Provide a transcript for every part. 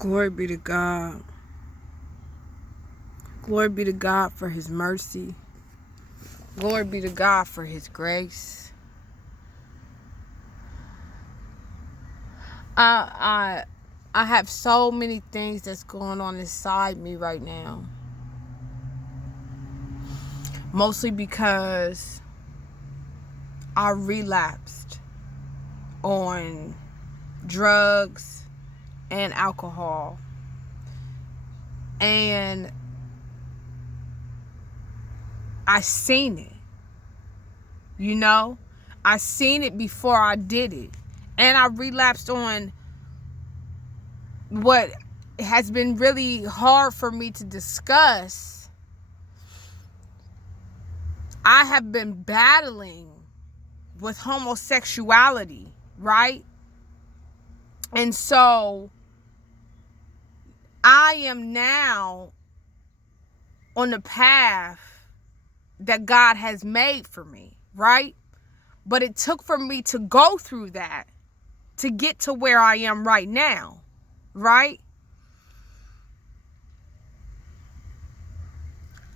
Glory be to God. Glory be to God for his mercy. Glory be to God for his grace. I have so many things that's going on inside me right now. Mostly because I relapsed on drugs and alcohol. And I seen it. I seen it before I did it. And I relapsed on what has been really hard for me to discuss. I have been battling with homosexuality, right? And so I am now on the path that God has made for me, right? But it took for me to go through that to get to where I am right now, right?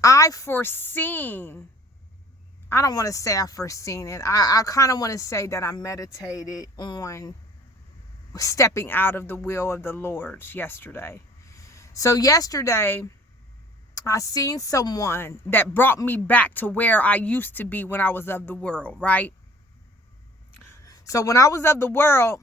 I don't want to say I foreseen it. I kind of want to say that I meditated on stepping out of the will of the Lord yesterday. So yesterday, I seen someone that brought me back to where I used to be when I was of the world, right? So when I was of the world,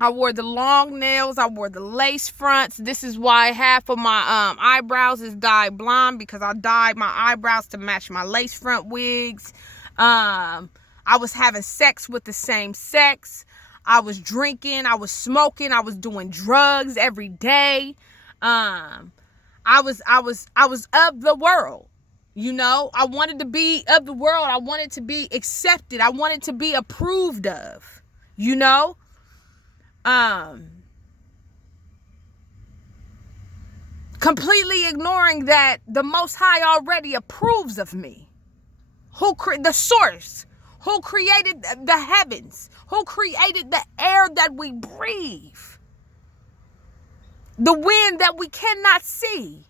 I wore the long nails. I wore the lace fronts. This is why half of my eyebrows is dyed blonde, because I dyed my eyebrows to match my lace front wigs. I was having sex with the same sex. I was drinking. I was smoking. I was doing drugs every day. I was of the world. I wanted to be of the world. I wanted to be accepted. I wanted to be approved of, completely ignoring that the Most High already approves of me. The source, who created the heavens, who created the air that we breathe, the wind that we cannot see,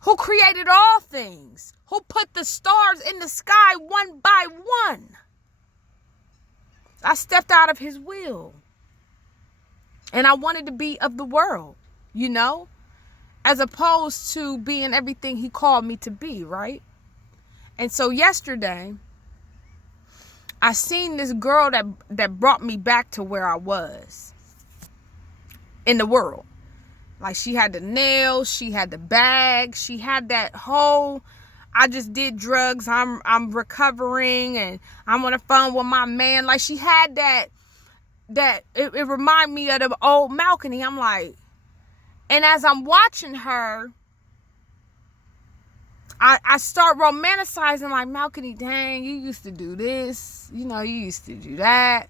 who created all things, who put the stars in the sky one by one. I stepped out of his will. And I wanted to be of the world, as opposed to being everything he called me to be, right? And so yesterday, I seen this girl that brought me back to where I was in the world. Like, she had the nails, she had the bag, she had that whole, I just did drugs, I'm recovering, and I'm on the phone with my man. Like, she had that it reminded me of the old Malcony. I'm like, and as I'm watching her, I start romanticizing, like, Malcony, dang, you used to do this, you used to do that,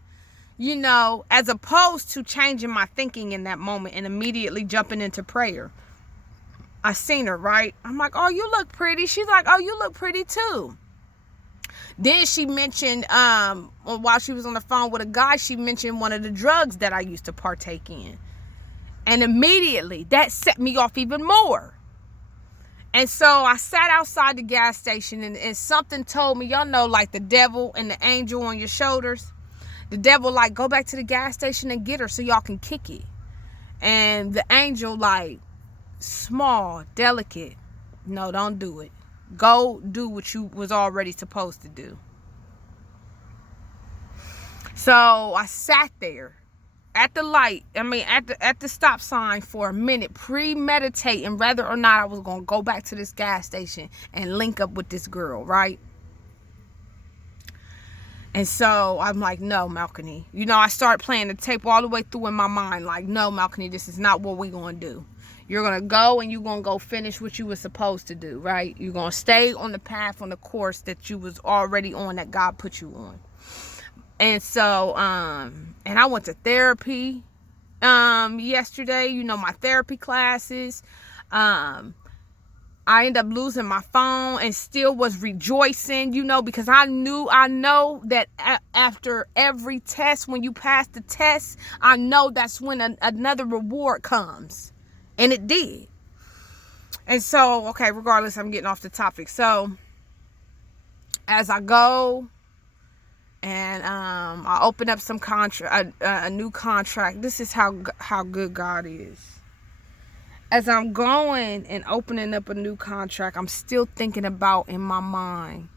as opposed to changing my thinking in that moment and immediately jumping into prayer. I seen her, right? I'm like, oh, you look pretty. She's like, oh, you look pretty too. Then she mentioned, while she was on the phone with a guy, she mentioned one of the drugs that I used to partake in. And immediately, that set me off even more. And so I sat outside the gas station, and something told me, like the devil and the angel on your shoulders. The devil, like, go back to the gas station and get her so y'all can kick it. And the angel, like, small, delicate, no, don't do it. Go do what you was already supposed to do. So I sat there at the light, at the stop sign for a minute, premeditating whether or not I was going to go back to this gas station and link up with this girl, right? And so I'm like, no, Malcony. I start playing the tape all the way through in my mind, like, no, Malcony, this is not what we're going to do. You're going to go and you're going to go finish what you were supposed to do, right? You're going to stay on the path, on the course that you was already on, that God put you on. And so, and I went to therapy yesterday, my therapy classes. I ended up losing my phone and still was rejoicing, because I know that after every test, when you pass the test, I know that's when another reward comes. And it did. And so, okay, regardless, I'm getting off the topic. So, as I go and I open up some a new contract. This is how good God is. As I'm going and opening up a new contract, I'm still thinking about in my mind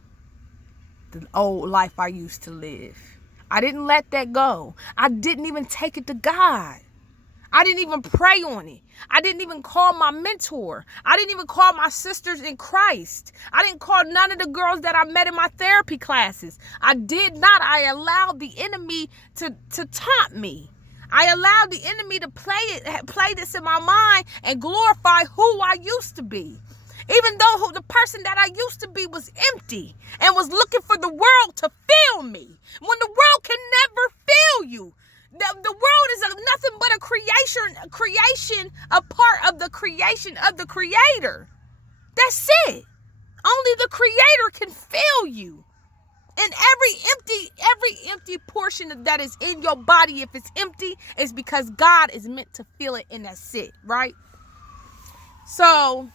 the old life I used to live. I didn't let that go. I didn't even take it to God. I didn't even pray on it. I didn't even call my mentor. I didn't even call my sisters in Christ. I didn't call none of the girls that I met in my therapy classes. I did not. I allowed the enemy to taunt me. I allowed the enemy to play this in my mind and glorify who I used to be. Even though the person that I used to be was empty and was looking for the world to fill me. When the world can never fill you. The world is nothing but a creation, a part of the creation of the Creator. That's it. Only the Creator can fill you. And every empty portion that is in your body, if it's empty, is because God is meant to fill it, and that's it, right? So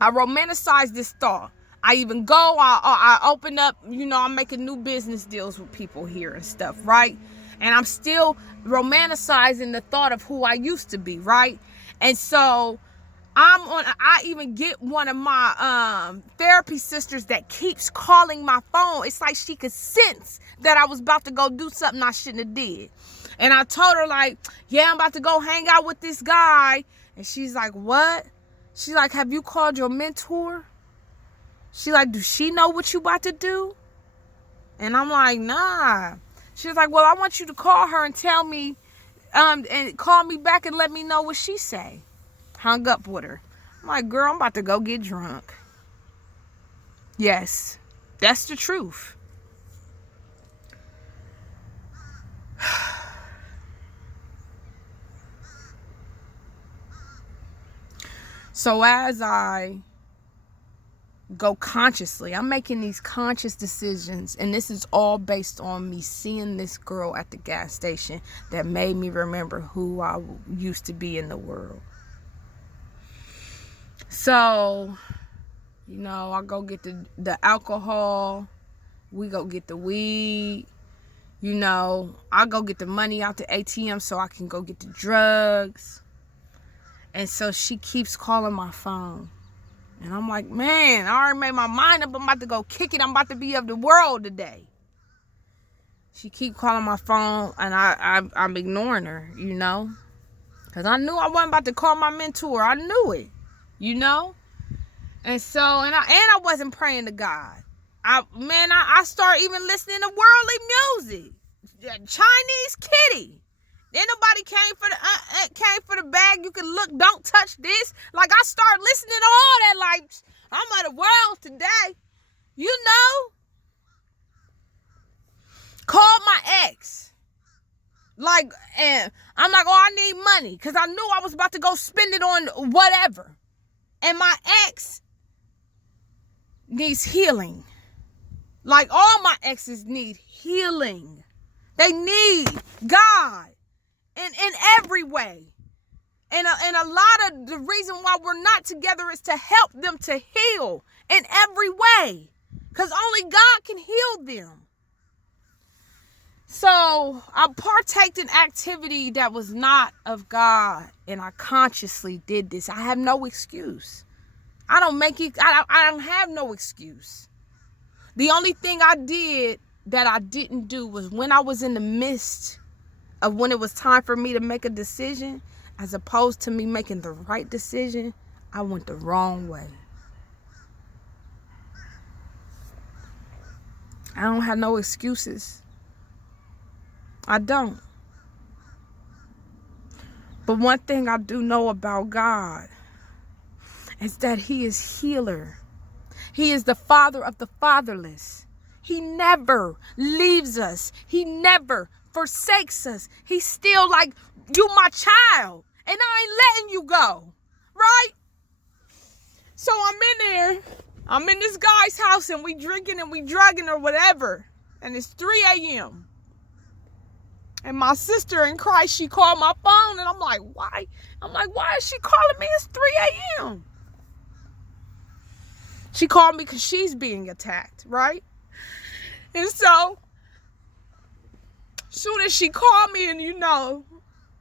I romanticize this thought. I even go, I open up, I'm making new business deals with people here and stuff, right? And I'm still romanticizing the thought of who I used to be, right? And so I even get one of my therapy sisters that keeps calling my phone. It's like she could sense that I was about to go do something I shouldn't have did. And I told her, like, yeah, I'm about to go hang out with this guy. And she's like, what? She's like, have you called your mentor? She's like, does she know what you about to do? And I'm like, nah. She's like, well, I want you to call her and tell me, and call me back and let me know what she say. Hung up with her. I'm like, girl, I'm about to go get drunk. Yes, that's the truth. So as I go consciously, I'm making these conscious decisions, and this is all based on me seeing this girl at the gas station that made me remember who I used to be in the world. So, I go get the alcohol, we go get the weed, I go get the money out the ATM so I can go get the drugs. And so she keeps calling my phone. And I'm like, man, I already made my mind up. I'm about to go kick it. I'm about to be of the world today. She keep calling my phone, and I'm ignoring her, because I knew I wasn't about to call my mentor. I knew it, And so, and I wasn't praying to God. I start even listening to worldly music. Chinese kitty. Then nobody came for the bag. You can look, don't touch this. Like, I start listening to all that, like, I'm of the world today. Called my ex. Like, and I'm like, I need money. Because I knew I was about to go spend it on whatever. And my ex needs healing. Like, all my exes need healing. They need God. In every way. And a lot of the reason why we're not together is to help them to heal in every way. Because only God can heal them. So I partaked in activity that was not of God. And I consciously did this. I have no excuse. I don't have no excuse. The only thing I did that I didn't do was when I was in the midst of when it was time for me to make a decision, as opposed to me making the right decision, I went the wrong way. I don't have no excuses. I don't. But one thing I do know about God is that He is healer. He is the Father of the fatherless. He never leaves us. He never forsakes us. He's still like, you my child, and I ain't letting you go, right? So I'm in there. I'm in this guy's house and we drinking and we drugging or whatever. And it's 3 a.m. And my sister in Christ, she called my phone and I'm like, why? I'm like, why is she calling me? It's 3 a.m. She called me because she's being attacked, right? And so, soon as she called me and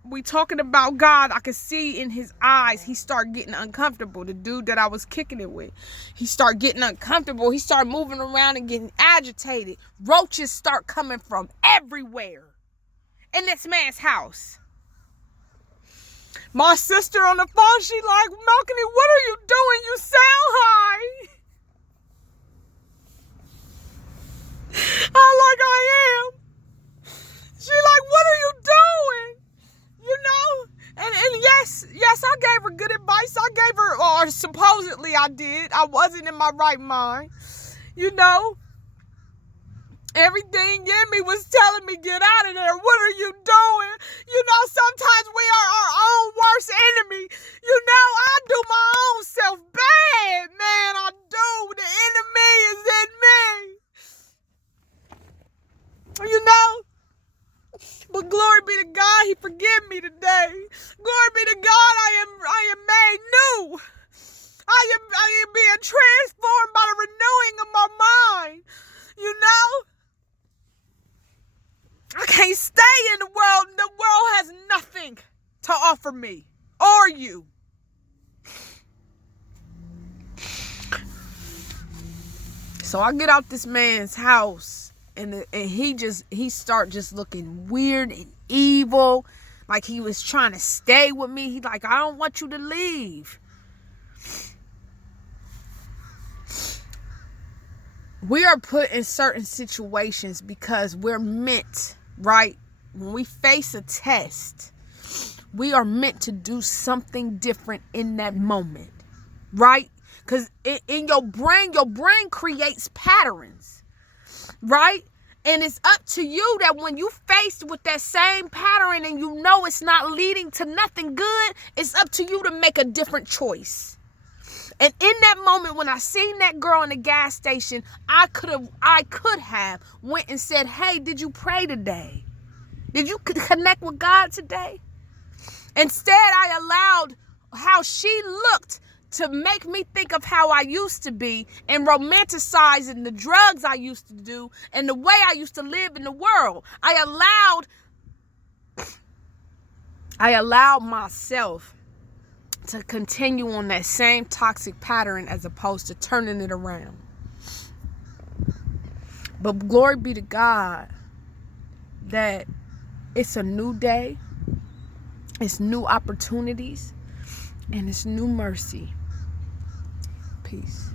we talking about God, I could see in his eyes, he started getting uncomfortable. The dude that I was kicking it with, he started getting uncomfortable. He started moving around and getting agitated. Roaches start coming from everywhere in this man's house. My sister on the phone, she like, Malcony, what are you doing? You sound high. I am. She like, what are you doing? And yes, I gave her good advice. I gave her, or supposedly I did. I wasn't in my right mind. Everything in me was telling me, get out of there. What are you doing? Sometimes we are our own worst enemy. I do my own self bad, man. I do. The enemy is in me. But glory be to God, he forgive me today. Glory be to God, I am made new. I am being transformed by the renewing of my mind. I can't stay in the world. The world has nothing to offer me or you. So I get out this man's house. And he start just looking weird and evil, like he was trying to stay with me. He like, I don't want you to leave. We are put in certain situations because we're meant, right? When we face a test, we are meant to do something different in that moment, right? Because in your brain creates patterns. Right? And it's up to you that when you faced with that same pattern and it's not leading to nothing good, it's up to you to make a different choice. And in that moment when I seen that girl in the gas station, I could have went and said, hey, did you pray today? Did you connect with God today? Instead, I allowed how she looked to make me think of how I used to be and romanticizing the drugs I used to do and the way I used to live in the world. I allowed myself to continue on that same toxic pattern as opposed to turning it around. But glory be to God that it's a new day, it's new opportunities, and it's new mercy. Peace.